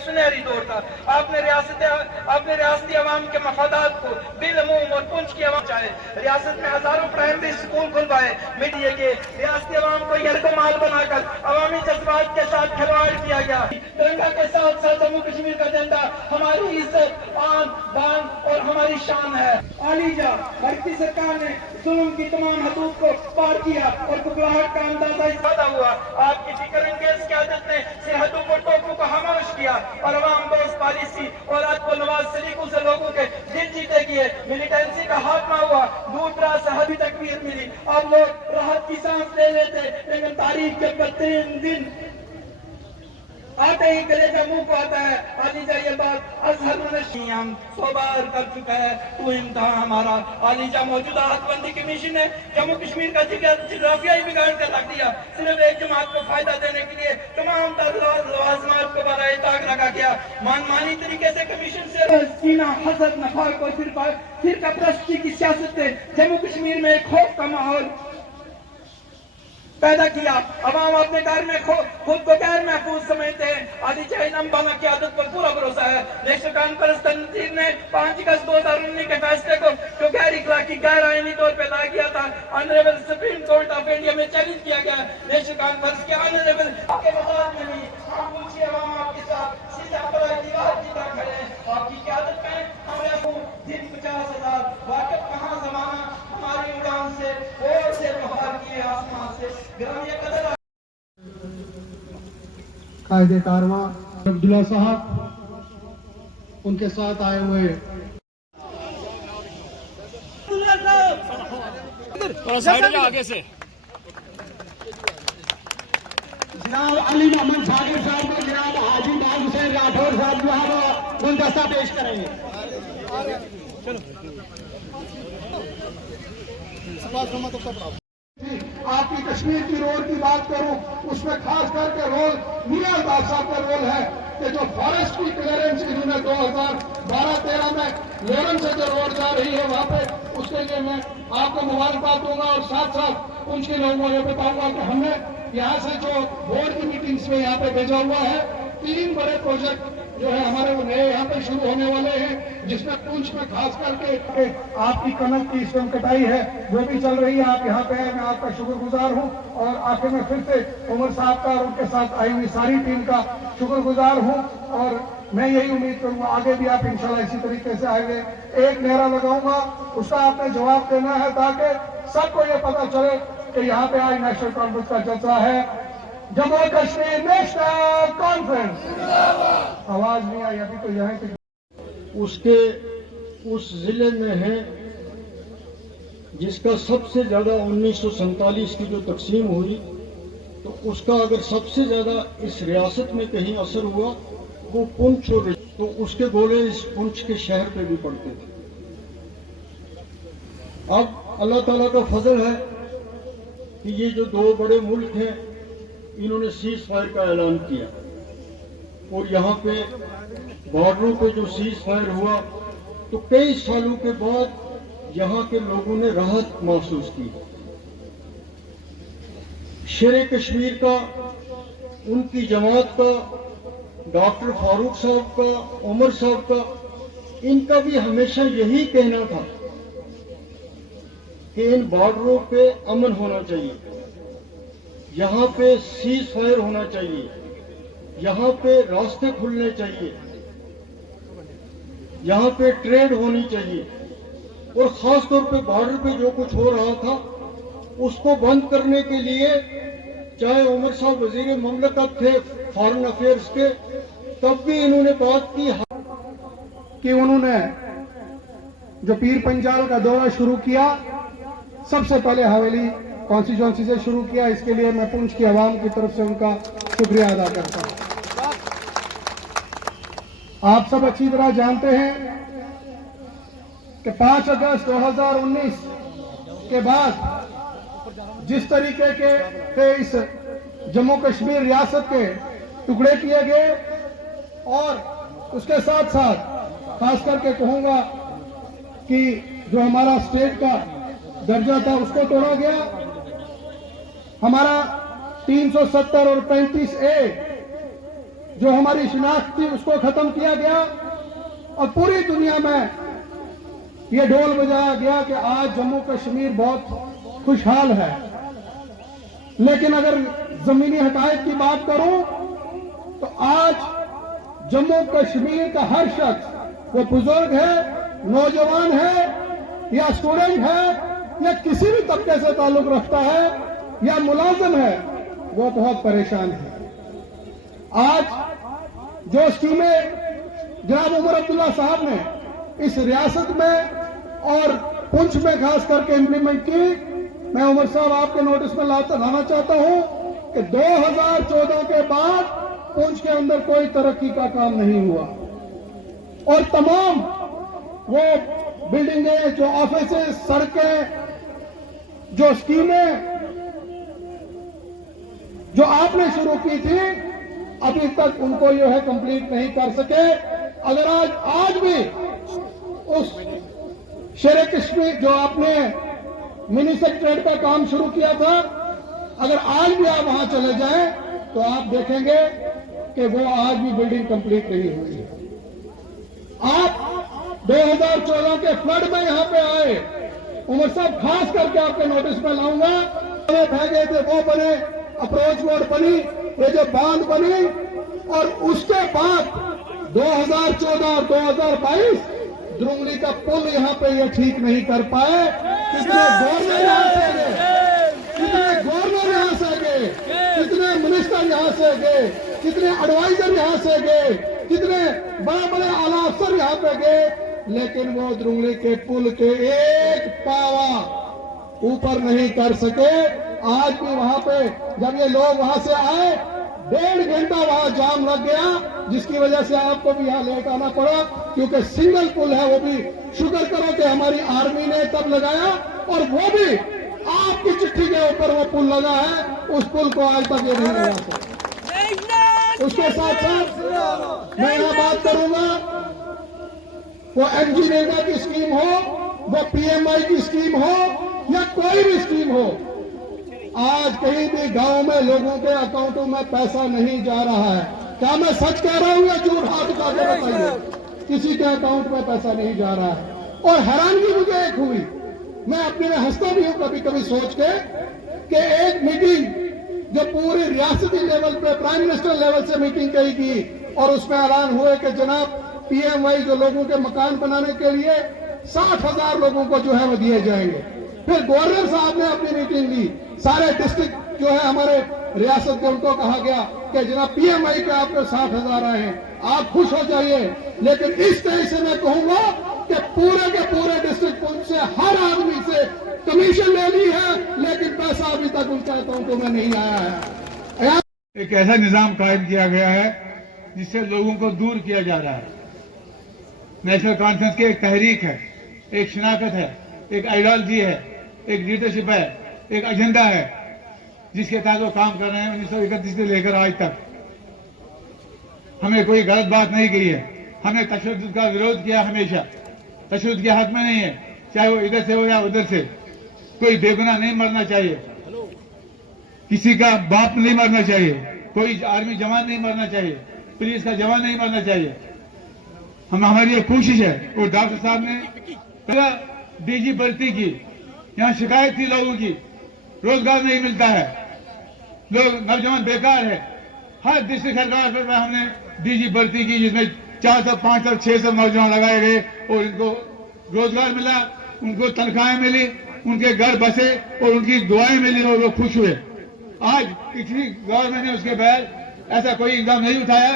सुनहरी दौर था। आपने रियासती अवाम के मफादात को बिलमूम और पुंछ की अवाम चाहे। रियासत में हजारों प्राइमरी स्कूल खुलवाए, मीडिया के रियासती अवाम को यरगमाल बनाकर अवामी जज्बात के साथ खिलवाड़ किया गया। तिरंगा के साथ साथ जम्मू कश्मीर का झंडा हमारी इज्जत, आन बान और हमारी शान है। आलीजा भारतीय सरकार ने जुल्म की तमाम हदूद को पार किया और बुखलाहट का अंदाजा ज्यादा हुआ। आपकी फिक्र अंगेज क़यादत ने सरहदों को टोपों को खामोश किया और अवाम दोस्त पॉलिसी और आपको नवाज सलीकों से लोगों के दिल जीते किए। मिलिटेंसी का खात्मा हुआ, दूर दराज सरहदी तकमीर मिली। अब लोग राहत की सांस ले लेते, लेकिन तारीख के बदतरीन दिन आते ही कलेजा मुंह को आता है। आलीजा ये बात अजहर हम 100 बार कर चुका है, तू इम्तहा हमारा। आलीजा मौजूदा हदबंदी कमीशन ने जम्मू कश्मीर का जिग्राफिया ही बिगाड़ कर रख दिया। सिर्फ एक जमात को फायदा देने के लिए तमाम लवाजमात को बराए ताक रखा गया। मनमानी तरीके से कमीशन से सीना हसद नफाक और फिरका परस्ती की सियासत से जम्मू कश्मीर में एक खौफ का माहौल पैदा किया। अवाम अपने घर में खुद को गैर महफूज समझते हैं। आलीजा इनामबाना की आदत पर पूरा भरोसा है। नेशनल कॉन्फ्रेंस तंजीम ने 5 अगस्त 2019 के फैसले को जो गैर इखलाकी गैर आईनी तौर पर ला किया था, honourable supreme court of India में चैलेंज किया गया। नेशनल कॉन्फ्रेंस के ऑनरेबल के मजाज में नहीं, हम पूछिए अवाम आपके साथ सीधा दीवार की तरह खड़े हैं। आपकी क्यादत में हमें दिन 50,000 वाकफ कहाँ जमाना हमारी उड़ान से और से बहार किए आसमान से कायदे कारवा अब्दुल्ला साहब उनके साथ आए हुए आगे से जनाब अली मोहम्मद साकिब साहब को जनाब हाजी बाग हुसैन राठौर साहब जो है वो गुलदस्ता पेश करेंगे। आपकी कश्मीर की रोड की बात करूं, उसमें खास करके रोल मियां अल्ताफ साहब का रोल है कि जो फॉरेस्ट की क्लियरेंस इन्होंने 2012-13 में लोरन से जो रोड जा रही है वहां पे, उसके लिए मैं आपको मुबारकबाद दूंगा और साथ साथ उनके लोगों को ये बताऊंगा कि हमने यहाँ से जो बोर्ड की मीटिंग्स में यहाँ पे भेजा हुआ है, 3 बड़े प्रोजेक्ट जो है हमारे वो नए यहाँ पे शुरू होने वाले हैं, जिसमें पुंछ में खास करके आपकी कनक की इस टाइम कटाई है वो भी चल रही है। आप यहाँ पे हैं, मैं आपका शुक्रगुजार हूँ और आखिर में फिर से उमर साहब का और उनके साथ आई हुई सारी टीम का शुक्रगुजार हूँ। और मैं यही उम्मीद करूंगा आगे भी आप इंशाल्लाह इसी तरीके से आएंगे। एक नारा लगाऊंगा, उसका आपने जवाब देना है ताकि सबको ये पता चले कि यहाँ पे आज नेशनल कॉन्फ्रेंस का जलसा है। Jammu Kashmir national conference. आवाज नहीं आई अभी तो यहाँ के उसके उस जिले में है जिसका सबसे ज्यादा 1947 की जो तकसीम हुई, तो उसका अगर सबसे ज्यादा इस रियासत में कहीं असर हुआ वो पुंछ और तो उसके गोले इस पुंछ के शहर पे भी पड़ते थे। अब अल्लाह ताला का फजल है कि ये जो 2 बड़े मुल्क हैं इन्होंने सीज फायर का ऐलान किया और यहाँ पे बॉर्डरों पे जो सीज फायर हुआ तो कई सालों के बाद यहाँ के लोगों ने राहत महसूस की। शेर कश्मीर का, उनकी जमात का, डॉक्टर फारूक साहब का, उमर साहब का, इनका भी हमेशा यही कहना था कि इन बॉर्डरों पे अमन होना चाहिए, यहाँ पे सीज फायर होना चाहिए, यहाँ पे रास्ते खुलने चाहिए, यहाँ पे ट्रेड होनी चाहिए और खास तौर पे बॉर्डर पे जो कुछ हो रहा था उसको बंद करने के लिए चाहे उमर साहब वजीर ममलकत थे फॉरेन अफेयर्स के, तब भी इन्होंने बात की कि उन्होंने जो पीर पंजाल का दौरा शुरू किया सबसे पहले हवेली कॉन्स्टिट्यूंसी से शुरू किया। इसके लिए मैं पुंछ की आवाम की तरफ से उनका शुक्रिया अदा करता हूं। आप सब अच्छी तरह जानते हैं कि 5 अगस्त 2019 के बाद जिस तरीके के इस जम्मू कश्मीर रियासत के टुकड़े किए गए और उसके साथ साथ खास करके कहूंगा कि जो हमारा स्टेट का दर्जा था उसको तोड़ा गया। हमारा 370 और 35A जो हमारी शिनाख्त थी उसको खत्म किया गया और पूरी दुनिया में ये ढोल बजाया गया कि आज जम्मू कश्मीर बहुत खुशहाल है। लेकिन अगर जमीनी हकायत की बात करूं तो आज जम्मू कश्मीर का हर शख्स, वो बुजुर्ग है, नौजवान है या स्टूडेंट है या किसी भी तबके से ताल्लुक रखता है या मुलाजिम है, वो बहुत परेशान है। आज जो स्कीमें जनाब उमर अब्दुल्ला साहब ने इस रियासत में और पुंछ में खास करके इंप्लीमेंट की, मैं उमर साहब आपके नोटिस में लाना चाहता हूं कि 2014 के बाद पुंछ के अंदर कोई तरक्की का काम नहीं हुआ और तमाम वो बिल्डिंगें, जो ऑफिसेज, सड़कें, जो स्कीमें जो आपने शुरू की थी अभी तक उनको जो है कंप्लीट नहीं कर सके। अगर आज भी उस शेर कश्मीर जो आपने मिनी सेक्रेटरीट का काम शुरू किया था, अगर आज भी आप वहां चले जाएं तो आप देखेंगे कि वो आज भी बिल्डिंग कंप्लीट नहीं हुई है। आप 2014 के फ्लड में यहां पे आए, उमर साहब खास करके आपके नोटिस में लाऊंगा, भेजे थे वो बने, अप्रोच रोड बनी, ये जो बांध बनी और उसके बाद 2014 और 2022 द्रुंगली का पुल यहां पे ये ठीक नहीं कर पाए। कितने गवर्नर यहां से गए, कितने मिनिस्टर यहां से गए, कितने एडवाइजर यहां से गए, कितने बड़े बड़े आला अफसर यहां पे गए, लेकिन वो द्रुंगली के पुल के एक पावा ऊपर नहीं कर सके। आज भी वहां पे जब ये लोग वहां से आए 1.5 घंटा वहां जाम लग गया, जिसकी वजह से आपको भी यहां लेट आना पड़ा, क्योंकि सिंगल पुल है। वो भी शुक्र करो कि हमारी आर्मी ने तब लगाया और वो भी आपकी चिट्ठी के ऊपर वो पुल लगा है, उस पुल को आज तक ये नहीं लगा सका। उसके साथ साथ मैं यहां बात करूंगा, वो एमजी की स्कीम हो, वो पीएमआई की स्कीम हो या कोई भी स्कीम हो, आज कहीं भी गांव में लोगों के अकाउंटों में पैसा नहीं जा रहा है। क्या मैं सच कह रहा हूं या झूठ? हाथ उठा के बताइए। किसी के अकाउंट में पैसा नहीं जा रहा है। और हैरानगी मुझे एक हुई, मैं अपने में हंसता भी हूं कभी कभी सोच के कि एक मीटिंग जो पूरी रियासती लेवल पे प्राइम मिनिस्टर लेवल से मीटिंग कही गई और उसमें ऐलान हुए कि जनाब पीएमवाई जो लोगों के मकान बनाने के लिए 60,000 लोगों को जो है वो दिए जाएंगे। फिर गवर्नर साहब ने अपनी मीटिंग ली, सारे डिस्ट्रिक्ट जो है हमारे रियासत के उनको कहा गया कि जनाब पीएमआई के आपको 60,000 आए हैं, आप खुश हो जाइए। लेकिन इस तरह से मैं कहूंगा कि पूरे के पूरे डिस्ट्रिक्ट पुंछ से हर आदमी से कमीशन ले ली है, लेकिन पैसा अभी तक उनके अकाउंटों में नहीं आया है। एक ऐसा निजाम कायम किया गया है जिससे लोगों को दूर किया जा रहा है। नेशनल कॉन्फ्रेंस की एक तहरीक है, एक शनाख्त है, एक आइडियोलॉजी है, एक लीडरशिप है, एक एजेंडा है जिसके तहत वो काम कर रहे हैं 1931 से लेकर आज तक। हमें कोई गलत बात नहीं कही है, हमने तशद्दुद का विरोध किया हमेशा। तशद्दुद के हक में नहीं है, चाहे वो इधर से हो या उधर से। कोई बेगुनाह नहीं मरना चाहिए, किसी का बाप नहीं मरना चाहिए, कोई आर्मी जवान नहीं मरना चाहिए, पुलिस का जवान नहीं मरना चाहिए। हमारी ये कोशिश है। और डॉक्टर साहब ने डीजी भर्ती की, यहाँ शिकायत थी लोगों की, रोजगार नहीं मिलता है, लोग नौजवान बेकार है। हर डिस्ट्रिक्ट सरकार पर हमने डीजी भर्ती की जिसमें 400, 500, 600 नौजवान लगाए गए और इनको रोजगार मिला, उनको तनख्वाहें मिली, उनके घर बसे और उनकी दुआएं मिली और वो खुश हुए। आज पिछली गवर्नमेंट ने उसके बाद ऐसा कोई इकदाम नहीं उठाया,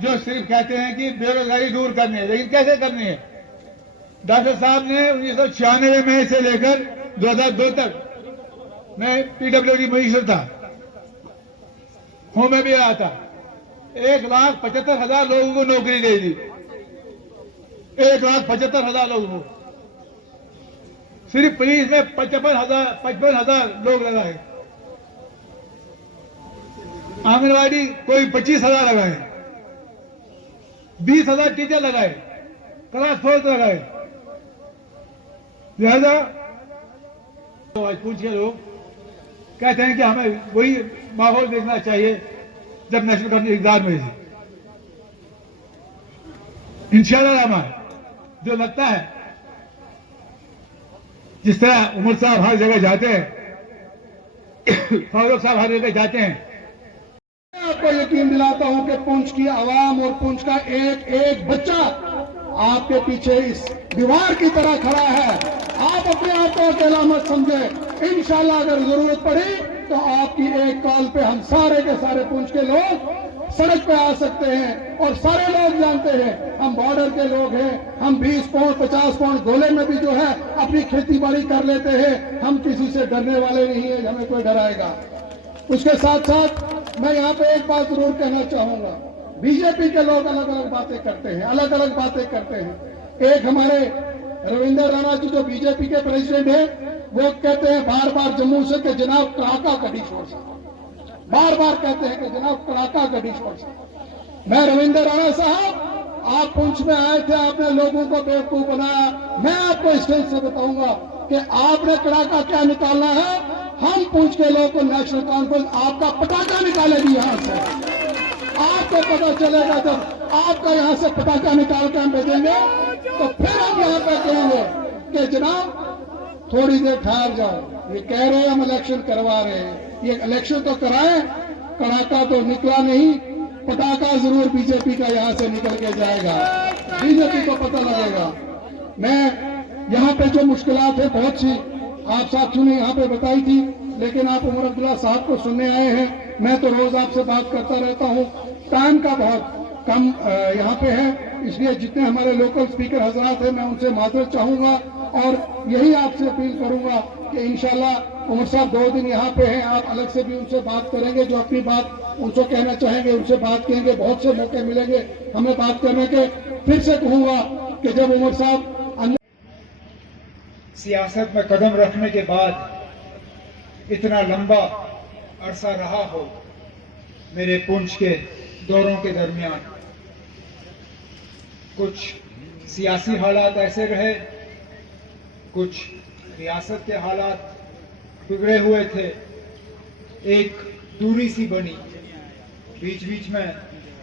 जो सिर्फ कहते हैं कि बेरोजगारी दूर करनी है। लेकिन कैसे करनी है? डॉक्टर साहब ने 1996 में से लेकर 2002 तक मैं पीडब्ल्यूडी मिनिस्टर था, होम में भी रहा था, 1,75,000 लोगों को नौकरी दे दी। 1,75,000 लोगों को। सिर्फ पुलिस में 55,000 लोग लगाए, आंगनवाड़ी कोई 25,000 लगाए, 20,000 टीचर लगाए, क्लास 4 लगाए। लिहाजा तो आज पूछ के लोग कहते हैं कि हमें वही माहौल देखना चाहिए जब नेशनल गवर्नमेंट इक़्तिदार में थी। इंशाल्लाह रहमान जो लगता है जिस तरह उमर साहब हर जगह जाते हैं, फारूक साहब हर जगह जाते हैं, मैं आपको यकीन दिलाता हूं कि पुंछ की आवाम और पुंछ का एक एक बच्चा आपके पीछे इस दीवार की तरह खड़ा है। आप अपने आप को अकेला मत समझे। इंशाल्लाह अगर जरूरत पड़ी तो आपकी एक कॉल पे हम सारे के सारे पुंछ के लोग सड़क पे आ सकते हैं। और सारे लोग जानते हैं हम बॉर्डर के लोग हैं, हम 20 पाउंड 50 पाउंड गोले में भी जो है अपनी खेती बाड़ी कर लेते हैं। हम किसी से डरने वाले नहीं है, हमें कोई डराएगा। उसके साथ साथ मैं यहाँ पे एक बात जरूर कहना चाहूंगा। बीजेपी के लोग अलग अलग बातें करते हैं, अलग अलग बातें करते हैं। एक हमारे रविंदर राणा जी जो बीजेपी के प्रेसिडेंट है, वो कहते हैं बार बार जम्मू से कि जनाब कड़ाका कड़ी छोड़ सकते, बार बार कहते हैं कि जनाब कड़ाका कड़ी छोड़ सकते। मैं रविंदर राणा साहब, आप पुंछ में आए थे, आपने लोगों को बेवकूफ बनाया। मैं आपको स्टेज से बताऊंगा कि आपने कड़ाका क्या निकालना है। हम पुंछ के लोगों को नेशनल कॉन्फ्रेंस आपका पटाखा निकालेगी यहां से। आपको पता चलेगा जब आपका यहां से पटाखा निकाल के हम भेजेंगे तो फिर हम यहां पे कहेंगे कि जनाब थोड़ी देर ठहर जाओ। ये कह रहे हैं हम इलेक्शन करवा रहे हैं, ये इलेक्शन तो कराएं, कड़ाका तो निकला नहीं, पटाखा जरूर बीजेपी का यहां से निकल के जाएगा, बीजेपी को पता लगेगा। मैं यहाँ पे जो मुश्किलात है बहुत सी आप साथियों ने यहाँ पे बताई थी, लेकिन आप उमर अब्दुल्ला साहब को सुनने आए हैं। मैं तो रोज आपसे बात करता रहता हूँ, टाइम का बहुत कम यहाँ पे है, इसलिए जितने हमारे लोकल स्पीकर हजरात हैं मैं उनसे माजरत चाहूंगा और यही आपसे अपील करूंगा कि इंशाल्लाह उमर साहब 2 दिन यहाँ पे हैं, आप अलग से भी उनसे बात करेंगे, जो अपनी बात उनसे कहना चाहेंगे उनसे बात करेंगे। बहुत से मौके मिलेंगे हमें बात करने के। फिर से कहूंगा कि जब उमर साहब सियासत में कदम रखने के बाद इतना लंबा अरसा रहा हो, मेरे पुंछ के दौरों के दरमियान कुछ सियासी हालात ऐसे रहे, कुछ रियासत के हालात बिगड़े हुए थे, एक दूरी सी बनी। बीच बीच में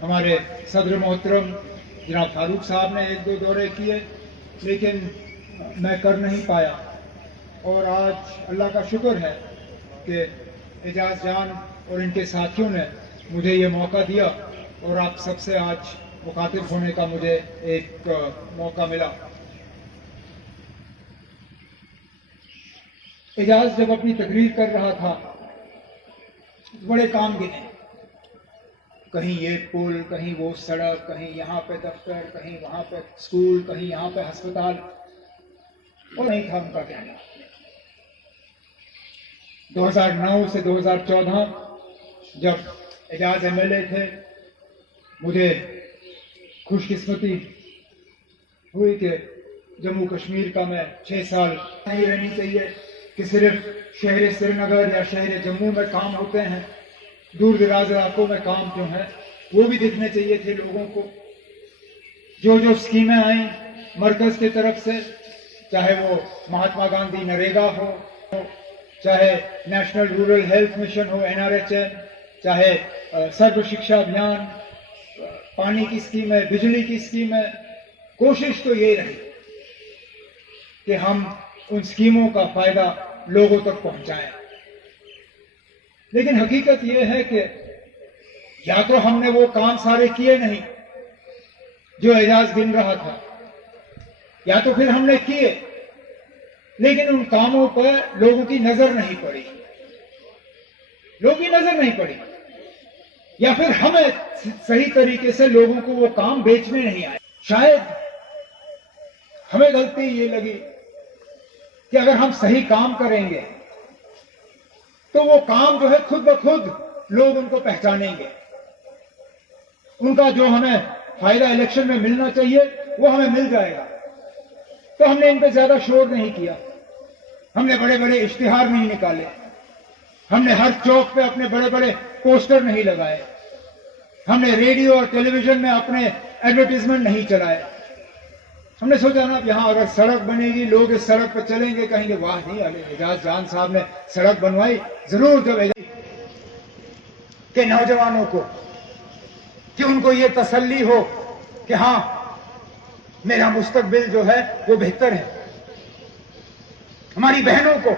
हमारे सदर मोहतरम जनाब फारूक साहब ने 1-2 दौरे किए, लेकिन मैं कर नहीं पाया। और आज अल्लाह का शुक्र है कि एजाज जान और इनके साथियों ने मुझे ये मौका दिया और आप सबसे आज मुखातिब होने का मुझे एक मौका मिला। एजाज जब अपनी तकरीर कर रहा था, बड़े काम गिने, कहीं ये पुल, कहीं वो सड़क, कहीं यहाँ पे दफ्तर, कहीं वहां पे स्कूल, कहीं यहाँ पे अस्पताल, और नहीं था उनका कहना। 2009 से 2014 जब एजाज एमएलए थे, मुझे खुशकिस्मती हुई कि जम्मू कश्मीर का मैं 6 साल नहीं रहनी चाहिए कि सिर्फ शहर श्रीनगर या शहर जम्मू में काम होते हैं, दूर दराज इलाकों में काम जो है वो भी दिखने चाहिए थे लोगों को। जो जो स्कीमें आई मरकज की तरफ से, चाहे वो महात्मा गांधी नरेगा हो, चाहे नेशनल रूरल हेल्थ मिशन हो NRHM, चाहे सर्व शिक्षा अभियान, पानी की स्कीम है, बिजली की स्कीम है, कोशिश तो ये रही कि हम उन स्कीमों का फायदा लोगों तक पहुंचाएं। लेकिन हकीकत यह है कि या तो हमने वो काम सारे किए नहीं जो एजाज गिन रहा था, या तो फिर हमने किए लेकिन उन कामों पर लोगों की नजर नहीं पड़ी, लोगों की नजर नहीं पड़ी, या फिर हमें सही तरीके से लोगों को वो काम बेचने नहीं आए। शायद हमें गलती ये लगी कि अगर हम सही काम करेंगे तो वो काम जो है खुद ब खुद लोग उनको पहचानेंगे, उनका जो हमें फायदा इलेक्शन में मिलना चाहिए वो हमें मिल जाएगा। तो हमने इन पे ज्यादा शोर नहीं किया, हमने बड़े बड़े इश्तिहार नहीं निकाले, हमने हर चौक पे अपने बड़े बड़े पोस्टर नहीं लगाए, हमने रेडियो और टेलीविजन में अपने एडवर्टीजमेंट नहीं चलाए। हमने सोचा ना यहां अगर सड़क बनेगी, लोग इस सड़क पर चलेंगे, कहेंगे वाह नहीं एजाज जान साहब ने सड़क बनवाई। जरूर जब के नौजवानों को कि उनको ये तसल्ली हो कि हाँ मेरा मुस्तकबिल जो है वो बेहतर है। हमारी बहनों को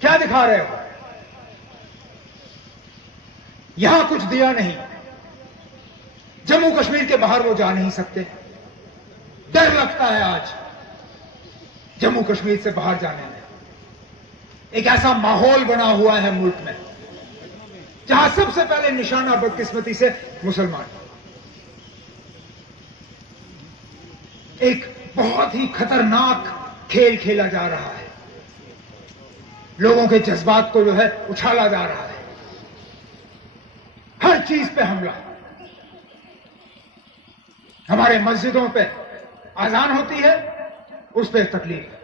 क्या दिखा रहे हो? यहां कुछ दिया नहीं, जम्मू कश्मीर के बाहर वो जा नहीं सकते। डर लगता है आज जम्मू कश्मीर से बाहर जाने में। एक ऐसा माहौल बना हुआ है मुल्क में जहां सबसे पहले निशाना बदकिस्मती से मुसलमान। एक बहुत ही खतरनाक खेल खेला जा रहा है, लोगों के जज्बात को जो है उछाला जा रहा है, हर चीज पे हमला। हमारे मस्जिदों पे आजान होती है, उस पर तकलीफ।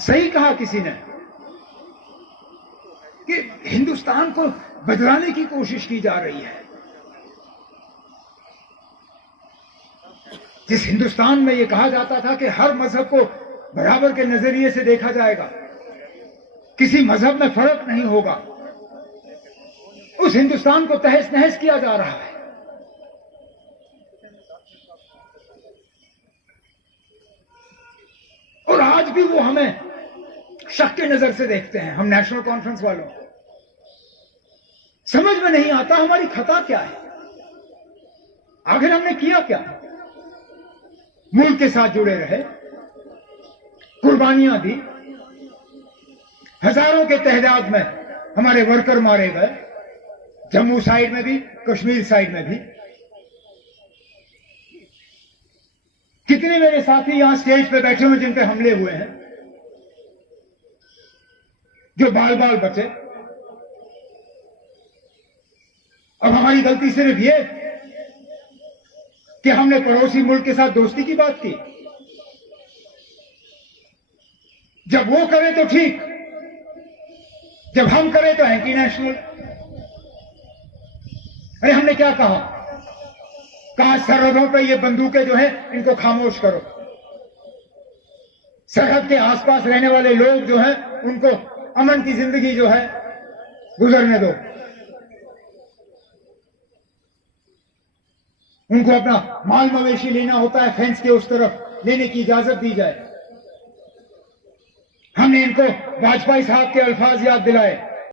सही कहा किसी ने कि हिंदुस्तान को बदलाने की कोशिश की जा रही है। जिस हिंदुस्तान में यह कहा जाता था कि हर मजहब को बराबर के नजरिए से देखा जाएगा, किसी मजहब में फर्क नहीं होगा, उस हिंदुस्तान को तहस नहस किया जा रहा है। और आज भी वो हमें शक की नजर से देखते हैं। हम नेशनल कॉन्फ्रेंस वालों, समझ में नहीं आता हमारी खता क्या है, आखिर हमने किया क्या? मुल्क के साथ जुड़े रहे, कुर्बानियां दी, हजारों के तहदाद में हमारे वर्कर मारे गए, जम्मू साइड में भी, कश्मीर साइड में भी। कितने मेरे साथी यहां स्टेज पे बैठे हुए जिन पे हमले हुए हैं, जो बाल बाल बचे। अब हमारी गलती सिर्फ ये कि हमने पड़ोसी मुल्क के साथ दोस्ती की बात की। जब वो करे तो ठीक, जब हम करें तो एंटी नेशनल। अरे हमने क्या कहा? कहा सरहदों पे ये बंदूकें जो हैं इनको खामोश करो, सरहद के आसपास रहने वाले लोग जो हैं उनको अमन की जिंदगी जो है गुजरने दो, उनको अपना माल मवेशी लेना होता है फेंस के उस तरफ, लेने की इजाजत दी जाए। हमने इनको वाजपेयी साहब के अल्फाज याद दिलाए